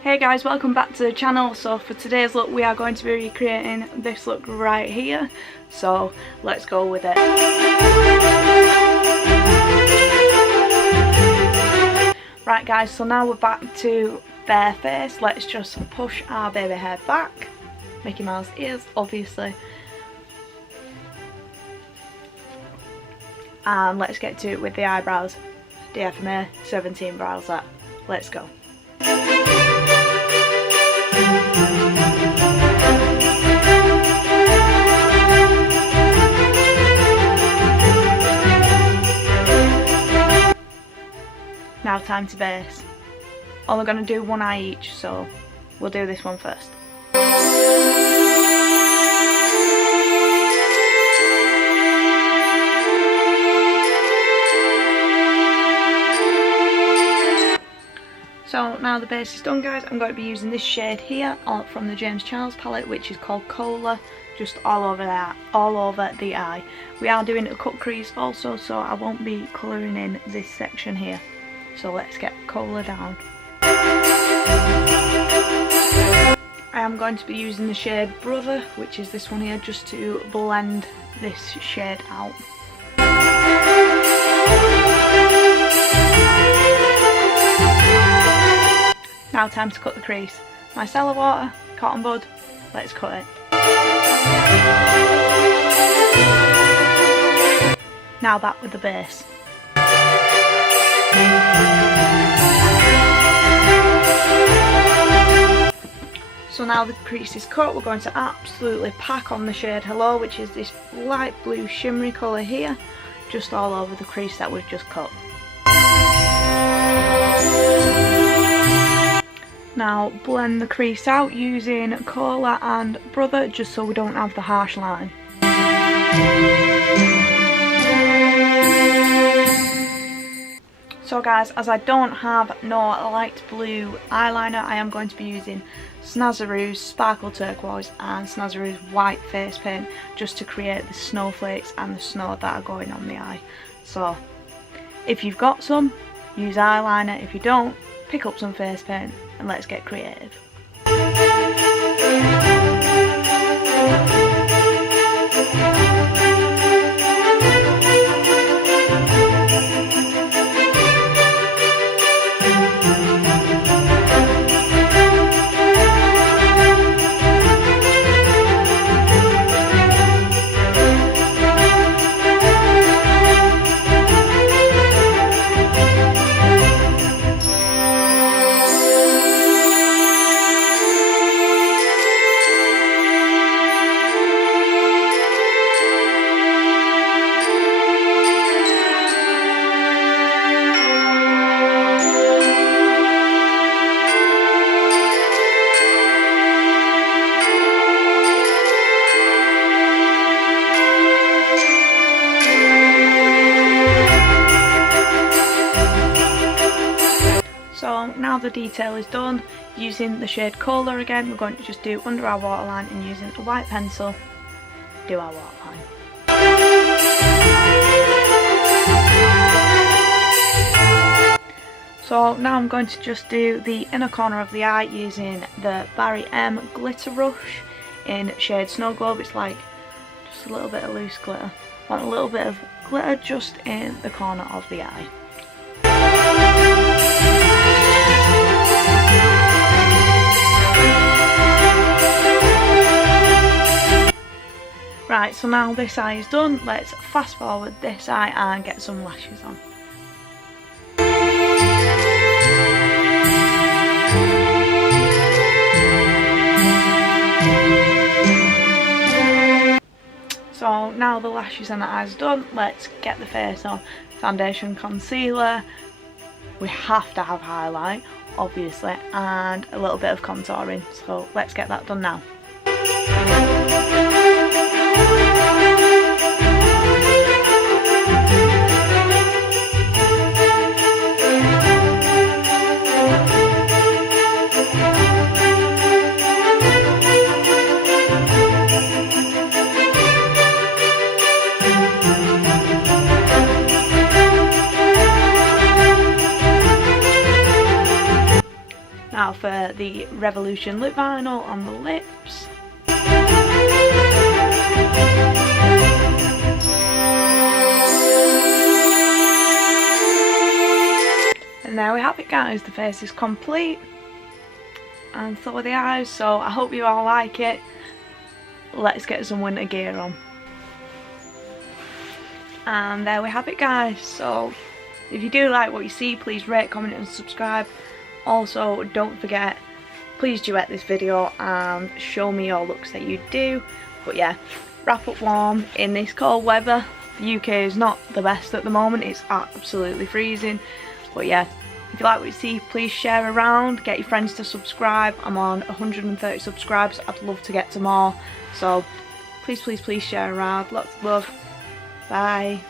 Hey guys, welcome back to the channel. So for today's look we are going to be recreating this look right here, so let's go with it. Right guys, so now we're back to bare face. Let's just push our baby hair back, Mickey Mouse ears obviously, and let's get to it with the eyebrows. DFMA 17 brows that. Let's go. Now time to base. Only going to do one eye each, so we'll do this one first. So now the base is done guys, I'm going to be using this shade here from the James Charles palette, which is called Cola, just all over the eye. We are doing a cut crease also, so I won't be colouring in this section here. So let's get Cola down. I am going to be using the shade Brother, which is this one here, just to blend this shade out. Now time to cut the crease. Micellar water, cotton bud, let's cut it. Now back with the base. So now the crease is cut, we're going to absolutely pack on the shade Hello, which is this light blue shimmery colour here, just all over the crease that we've just cut. Now blend the crease out using Cola and Brother, just so we don't have the harsh line. So guys, as I don't have no light blue eyeliner, I am going to be using Snazaroos Sparkle Turquoise and Snazaroos White Face Paint, just to create the snowflakes and the snow that are going on the eye. So if you've got some, use eyeliner. If you don't, pick up some face paint and let's get creative. So now the detail is done, using the shade Cola again, we're going to just do under our waterline, and using a white pencil, do our waterline. So now I'm going to just do the inner corner of the eye using the Barry M Glitter Rush in shade Snow Globe. It's like just a little bit of loose glitter. I want a little bit of glitter just in the corner of the eye. Right, so now this eye is done, let's fast forward this eye and get some lashes on. So now the lashes and the eyes are done, let's get the face on. Foundation, concealer, we have to have highlight obviously, and a little bit of contouring, so let's get that done now. out for the Revolution lip vinyl on the lips. And there we have it guys, the face is complete. And so are the eyes, so I hope you all like it. Let's get some winter gear on. And there we have it guys, so if you do like what you see, please rate, comment and subscribe. Also don't forget, please duet this video and show me your looks that you do. But yeah, wrap up warm in this cold weather. The UK is not the best at the moment, it's absolutely freezing. But yeah, if you like what you see, please share around, get your friends to subscribe. I'm on 130 subscribers, I'd love to get to more. So please, please, please share around. Lots of love. Bye.